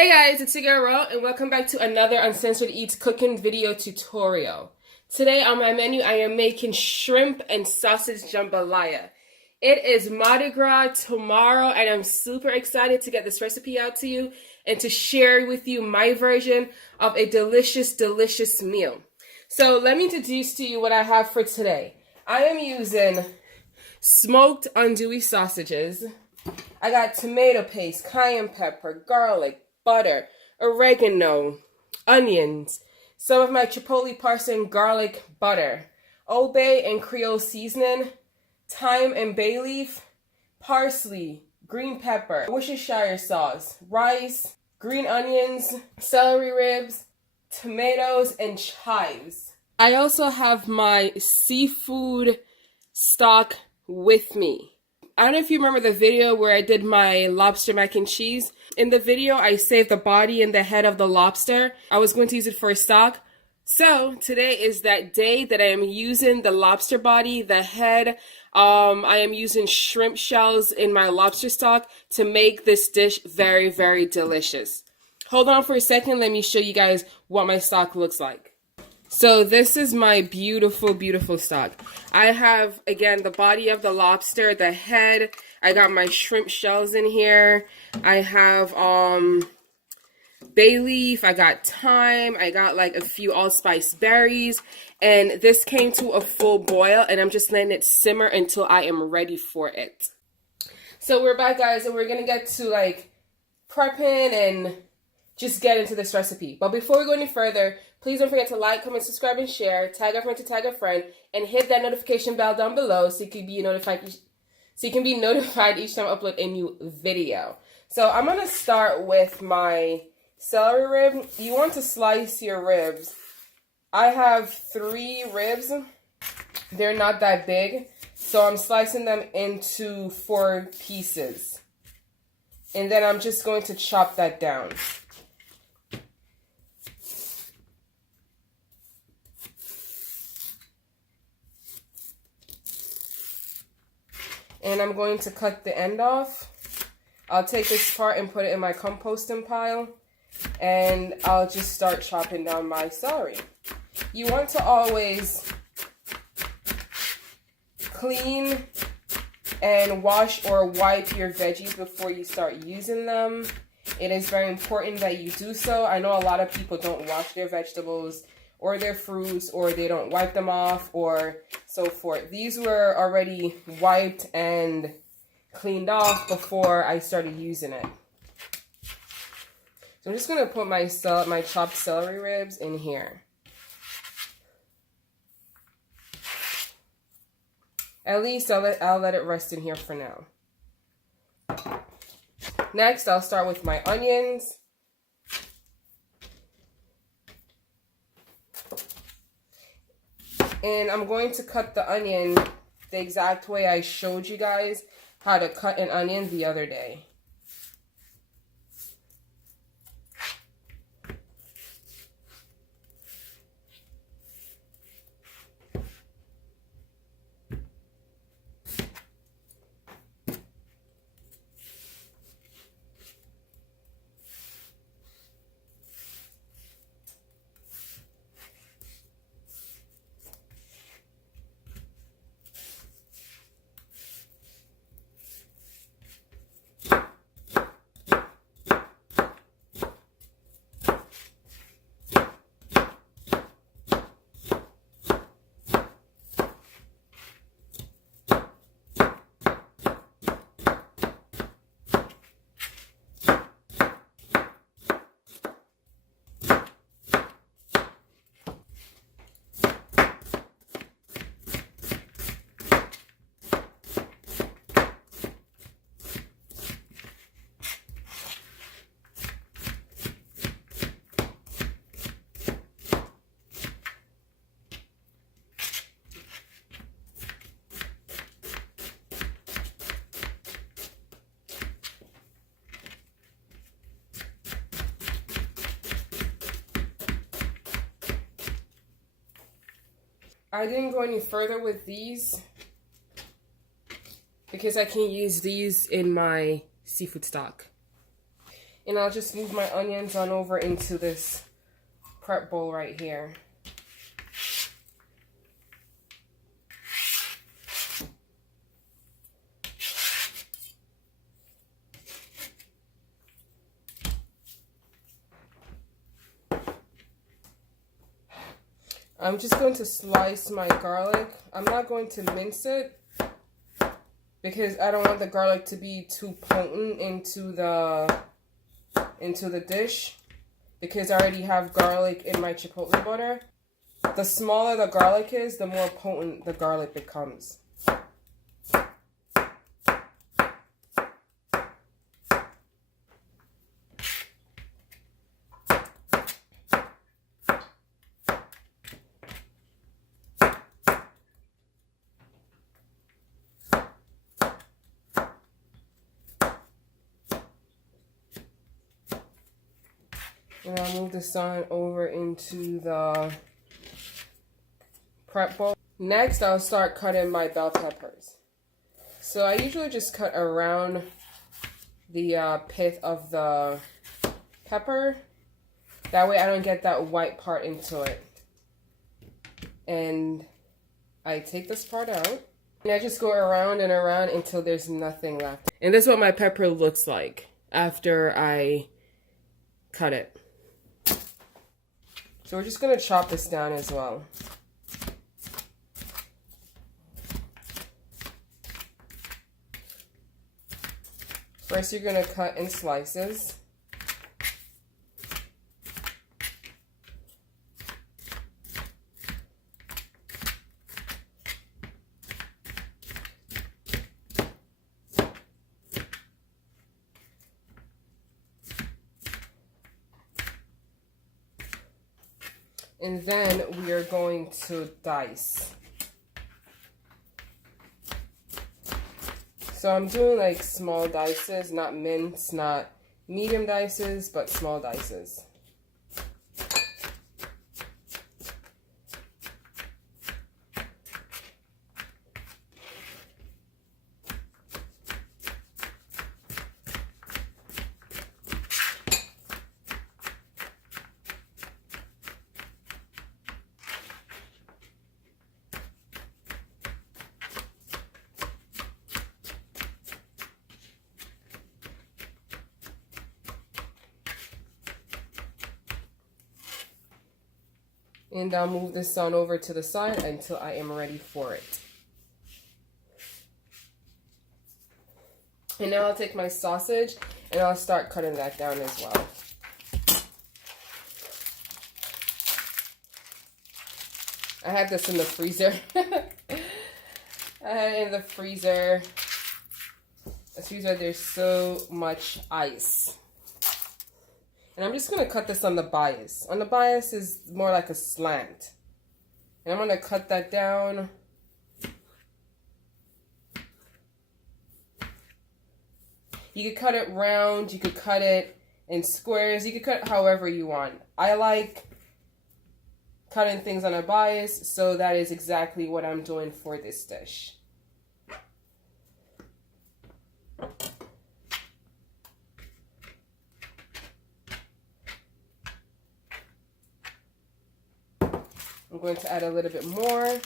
Hey guys, it's your girl Ro, and welcome back to another Uncensored Eats cooking video tutorial. Today on my menu, I am making shrimp and sausage jambalaya. It is Mardi Gras tomorrow, and I'm super excited to get this recipe out to you and to share with you my version of a delicious, delicious meal. So let me introduce to you what I have for today. I am using smoked andouille sausages. I got tomato paste, cayenne pepper, garlic, butter, oregano, onions, some of my chipotle parsley and garlic butter, Old Bay and Creole seasoning, thyme and bay leaf, parsley, green pepper, Worcestershire sauce, rice, green onions, celery ribs, tomatoes, and chives. I also have my seafood stock with me. I don't know if you remember the video where I did my lobster mac and cheese. In the video, I saved the body and the head of the lobster. I was going to use it for stock. So today is that day that I am using the lobster body, the head. I am using shrimp shells in my lobster stock to make this dish very, very delicious. Hold on for a second. Let me show you guys what my stock looks like. So this is my beautiful, beautiful stock. I have, again, the body of the lobster, the head. I got my shrimp shells in here. I have bay leaf. I got thyme. I got like a few allspice berries. And this came to a full boil, and I'm just letting it simmer until I am ready for it. So we're back, guys, and we're going to get to like prepping and just get into this recipe. But before we go any further, please don't forget to like, comment, subscribe, and share. Tag a friend to tag a friend, and hit that notification bell down below so you can be notified. Each time I upload a new video. So I'm gonna start with my celery rib. You want to slice your ribs. I have 3 ribs. They're not that big, so I'm slicing them into 4 pieces, and then I'm just going to chop that down. And I'm going to cut the end off. I'll take this part and put it in my composting pile. And I'll just start chopping down my celery. You want to always clean and wash or wipe your veggies before you start using them. It is very important that you do so. I know a lot of people don't wash their vegetables or their fruits, or they don't wipe them off, or so forth. These were already wiped and cleaned off before I started using it. So I'm just gonna put my chopped celery ribs in here. At least I'll let it rest in here for now. Next, I'll start with my onions. And I'm going to cut the onion the exact way I showed you guys how to cut an onion the other day. I didn't go any further with these because I can use these in my seafood stock. And I'll just move my onions on over into this prep bowl right here. I'm just going to slice my garlic. I'm not going to mince it because I don't want the garlic to be too potent into the dish, because I already have garlic in my chipotle butter. The smaller the garlic is, the more potent the garlic becomes. And I'll move this on over into the prep bowl. Next, I'll start cutting my bell peppers. So I usually just cut around the pith of the pepper. That way I don't get that white part into it. And I take this part out. And I just go around and around until there's nothing left. And this is what my pepper looks like after I cut it. So we're just going to chop this down as well. First, you're going to cut in slices. And then we are going to dice. So I'm doing like small dices, not mince, not medium dices, but small dices. And I'll move this on over to the side until I am ready for it. And now I'll take my sausage and I'll start cutting that down as well. I had this in the freezer. I had it in the freezer. There's so much ice. And I'm just going to cut this on the bias. On the bias is more like a slant. And I'm going to cut that down. You could cut it round. You could cut it in squares. You could cut it however you want. I like cutting things on a bias, so that is exactly what I'm doing for this dish. I'm going to add a little bit more.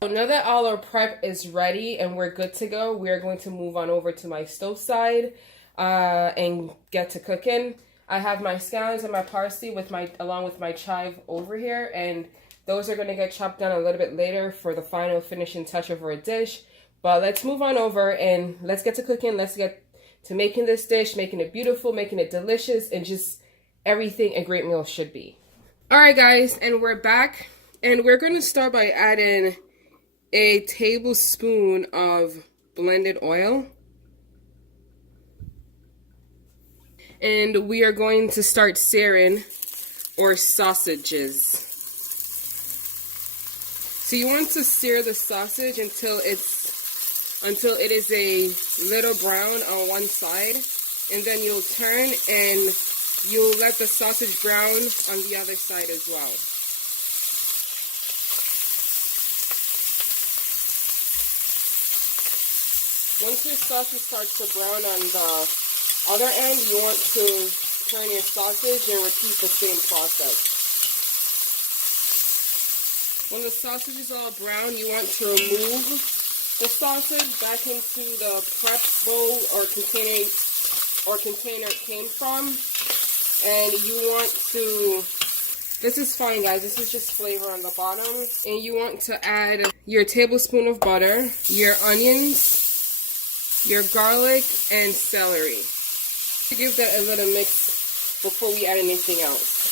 So now that all our prep is ready and we're good to go, we are going to move on over to my stove side and get to cooking. I have my scallions and my parsley along with my chive over here, and those are going to get chopped down a little bit later for the final finishing touch of our dish. But let's move on over and let's get to cooking. Let's get to making this dish, making it beautiful, making it delicious, and just everything a great meal should be. All right, guys, and we're back, and we're going to start by adding a tablespoon of blended oil. and we are going to start searing our sausages. So you want to sear the sausage until it is a little brown on one side, and then you'll turn and you'll let the sausage brown on the other side as well. Once your sausage starts to brown on the other end, you want to turn your sausage and repeat the same process. When the sausage is all brown, you want to remove the sausage back into the prep bowl or container it came from. And you want to, this is fine guys, this is just flavor on the bottom. And you want to add your tablespoon of butter, your onions, your garlic, and celery. To give that a little mix before we add anything else.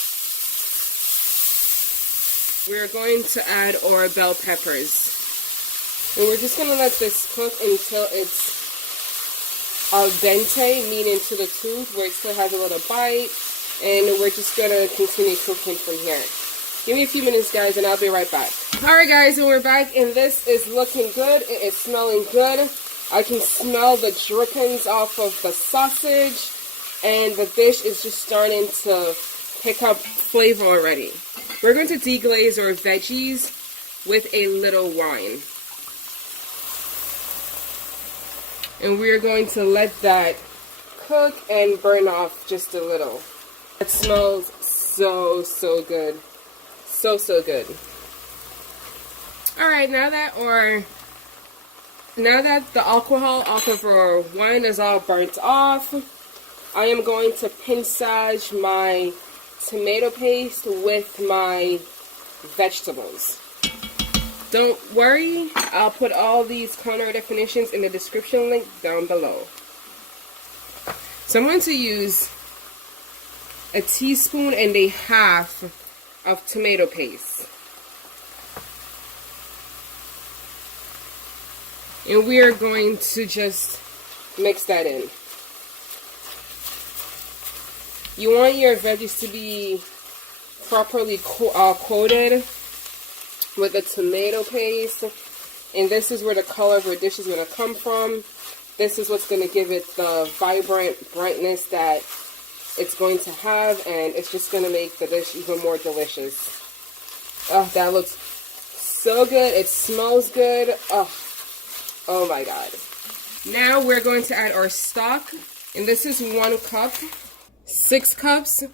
We're going to add our bell peppers. And we're just going to let this cook until it's al dente, meaning to the tooth, where it still has a little bite. And we're just going to continue cooking from here. Give me a few minutes, guys, and I'll be right back. Alright, guys, and we're back, and this is looking good. It is smelling good. I can smell the drippings off of the sausage, and the dish is just starting to pick up flavor already. We're going to deglaze our veggies with a little wine. And we're going to let that cook and burn off just a little. It smells so good. So good. Alright, now that the alcohol off of our wine is all burnt off, I am going to pinçage my tomato paste with my vegetables. Don't worry, I'll put all these culinary definitions in the description link down below. So I'm going to use a teaspoon and a half of tomato paste. And we are going to just mix that in. You want your veggies to be properly coated with the tomato paste. And this is where the color of your dish is going to come from. This is what's going to give it the vibrant brightness that it's going to have. And it's just going to make the dish even more delicious. Oh, that looks so good. It smells good. Oh my god. Now we're going to add our stock. And this is 1 cup. 6 cups.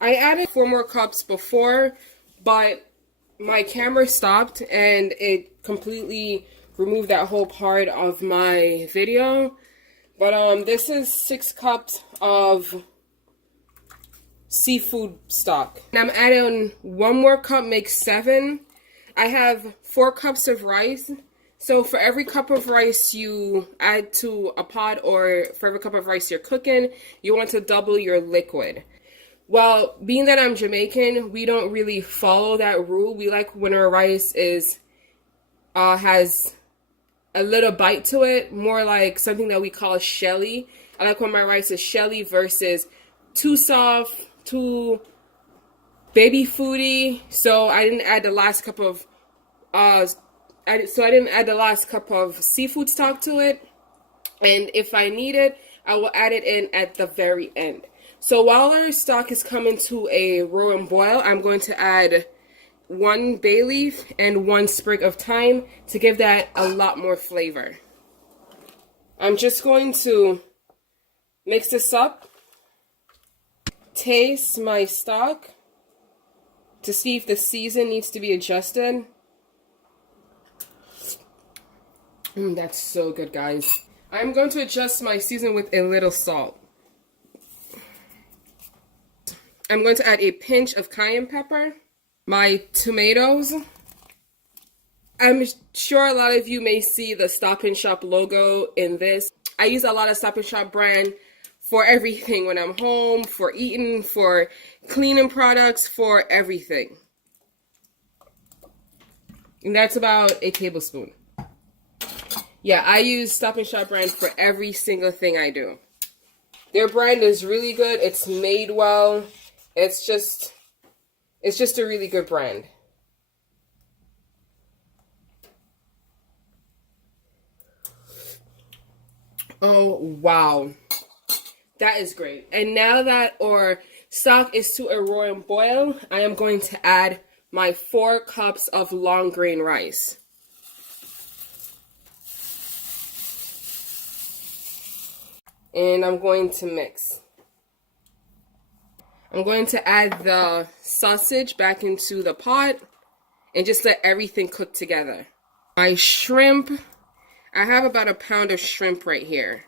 I added 4 more cups before, but my camera stopped and it completely removed that whole part of my video. But this is 6 cups of seafood stock. And I'm adding 1 more cup, makes 7. I have 4 cups of rice. So for every cup of rice you add to a pot, or for every cup of rice you're cooking, you want to double your liquid. Well, being that I'm Jamaican, we don't really follow that rule. We like when our rice has a little bite to it, more like something that we call shelly. I like when my rice is shelly versus too soft, too baby foody. So I didn't add the last cup of I didn't add the last cup of seafood stock to it. And if I need it, I will add it in at the very end. So while our stock is coming to a roaring boil, I'm going to add 1 bay leaf and 1 sprig of thyme to give that a lot more flavor. I'm just going to mix this up, taste my stock to see if the season needs to be adjusted. That's so good, guys. I'm going to adjust my season with a little salt. I'm going to add a pinch of cayenne pepper, my tomatoes. I'm sure a lot of you may see the Stop and Shop logo in this. I use a lot of Stop and Shop brand for everything when I'm home, for eating, for cleaning products, for everything. And that's about a tablespoon. Yeah, I use Stop and Shop brand for every single thing I do. Their brand is really good. It's made well. It's just a really good brand. Oh, wow. That is great. And now that our stock is to a roaring boil, I am going to add my 4 cups of long grain rice. And I'm going to mix. I'm going to add the sausage back into the pot and just let everything cook together. My shrimp, I have about a pound of shrimp right here.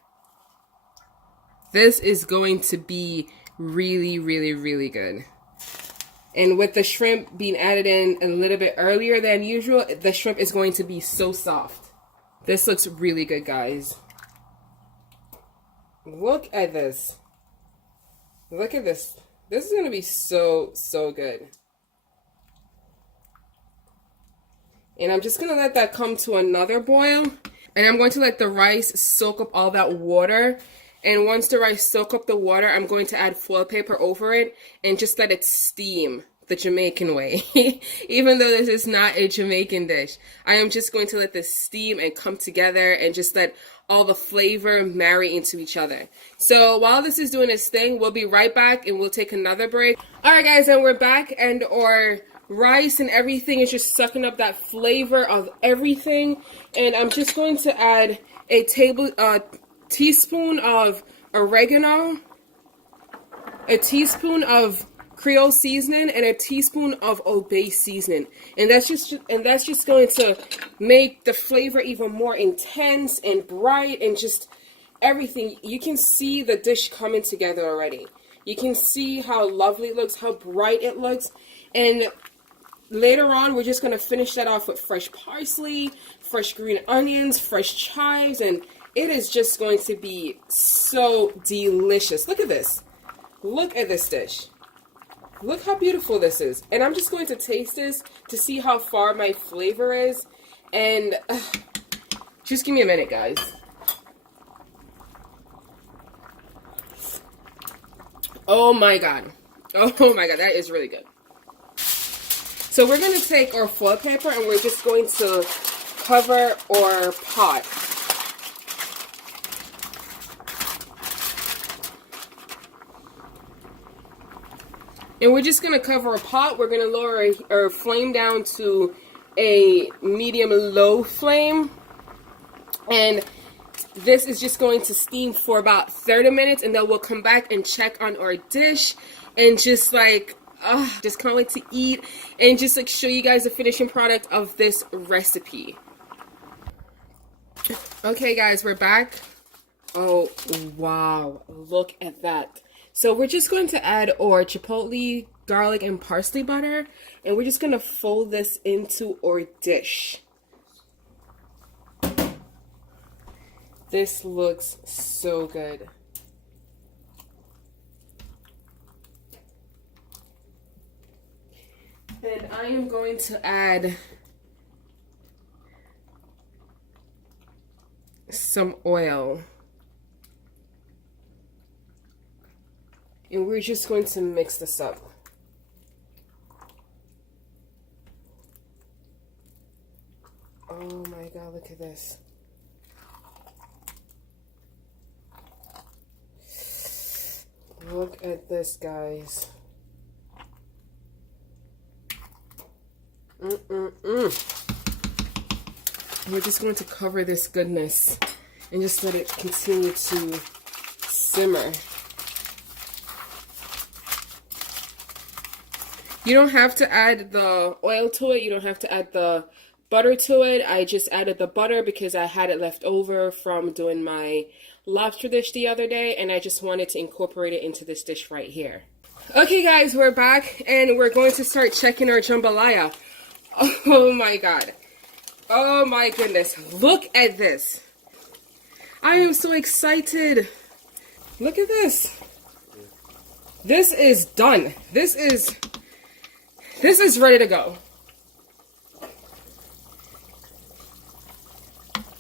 This is going to be really, really, really good. And with the shrimp being added in a little bit earlier than usual, the shrimp is going to be so soft. This looks really good, guys. Look at this. Look at this. This is going to be so good. And I'm just going to let that come to another boil. And I'm going to let the rice soak up all that water. And once the rice soak up the water, I'm going to add foil paper over it and just let it steam the Jamaican way. Even though this is not a Jamaican dish, I am just going to let this steam and come together and just let all the flavor marry into each other. So while this is doing its thing, we'll be right back and we'll take another break. All right, guys, and we're back, and our rice and everything is just sucking up that flavor of everything. And I'm just going to add a teaspoon of oregano, a teaspoon of Creole seasoning, and a teaspoon of Old Bay seasoning, and that's just going to make the flavor even more intense and bright, and just everything. You can see the dish coming together already. You can see how lovely it looks, how bright it looks, and later on we're just going to finish that off with fresh parsley, fresh green onions, fresh chives, and it is just going to be so delicious. Look at this. Look at this dish. Look how beautiful this is. And I'm just going to taste this to see how far my flavor is. And just give me a minute, guys. Oh my God. Oh my God, that is really good. So we're going to take our foil paper and we're just going to cover our pot. And we're just going to cover a pot. We're going to lower our flame down to a medium-low flame. And this is just going to steam for about 30 minutes. And then we'll come back and check on our dish. And just like, just can't wait to eat. And just like show you guys the finishing product of this recipe. Okay, guys, we're back. Oh, wow. Look at that. So we're just going to add our chipotle, garlic, and parsley butter, and we're just going to fold this into our dish. This looks so good. And I am going to add some oil. And we're just going to mix this up. Oh my God, look at this. Look at this, guys. We're just going to cover this goodness and just let it continue to simmer. You don't have to add the oil to it. You don't have to add the butter to it. I just added the butter because I had it left over from doing my lobster dish the other day, and I just wanted to incorporate it into this dish right here. Okay, guys, we're back, and we're going to start checking our jambalaya. Oh my God. Oh my goodness. Look at this. I am so excited. Look at this. This is done. This is ready to go.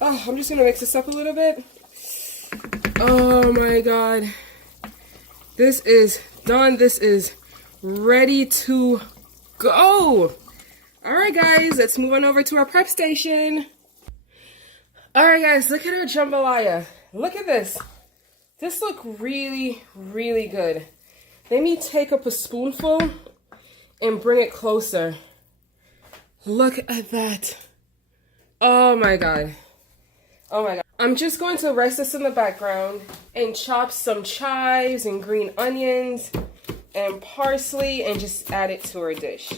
Oh, I'm just going to mix this up a little bit. Oh my God. This is done. This is ready to go. All right, guys, let's move on over to our prep station. All right, guys, look at our jambalaya. Look at this. This looks really, really good. Let me take up a spoonful and bring it closer. Look at that. Oh my God. Oh my God. I'm just going to rest this in the background and chop some chives and green onions and parsley and just add it to our dish.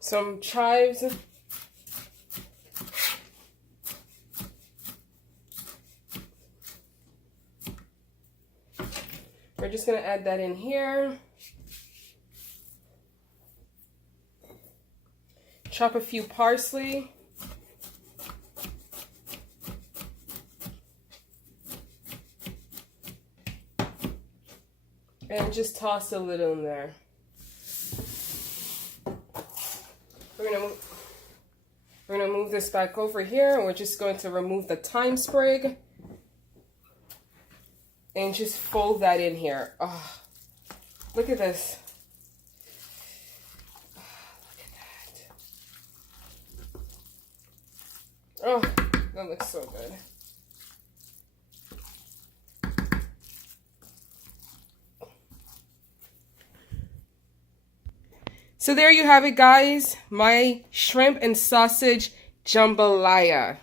Some chives. We're just going to add that in here. Chop a few parsley. And just toss a little in there. We're gonna move this back over here, and we're just going to remove the thyme sprig and just fold that in here. Oh, look at this. Oh, look at that. Oh, that looks so good. So there you have it, guys. My shrimp and sausage jambalaya.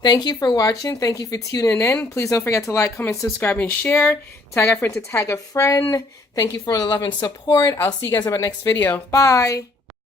Thank you for watching. Thank you for tuning in. Please don't forget to like, comment, subscribe, and share. Tag a friend to tag a friend. Thank you for the love and support. I'll see you guys in my next video. Bye.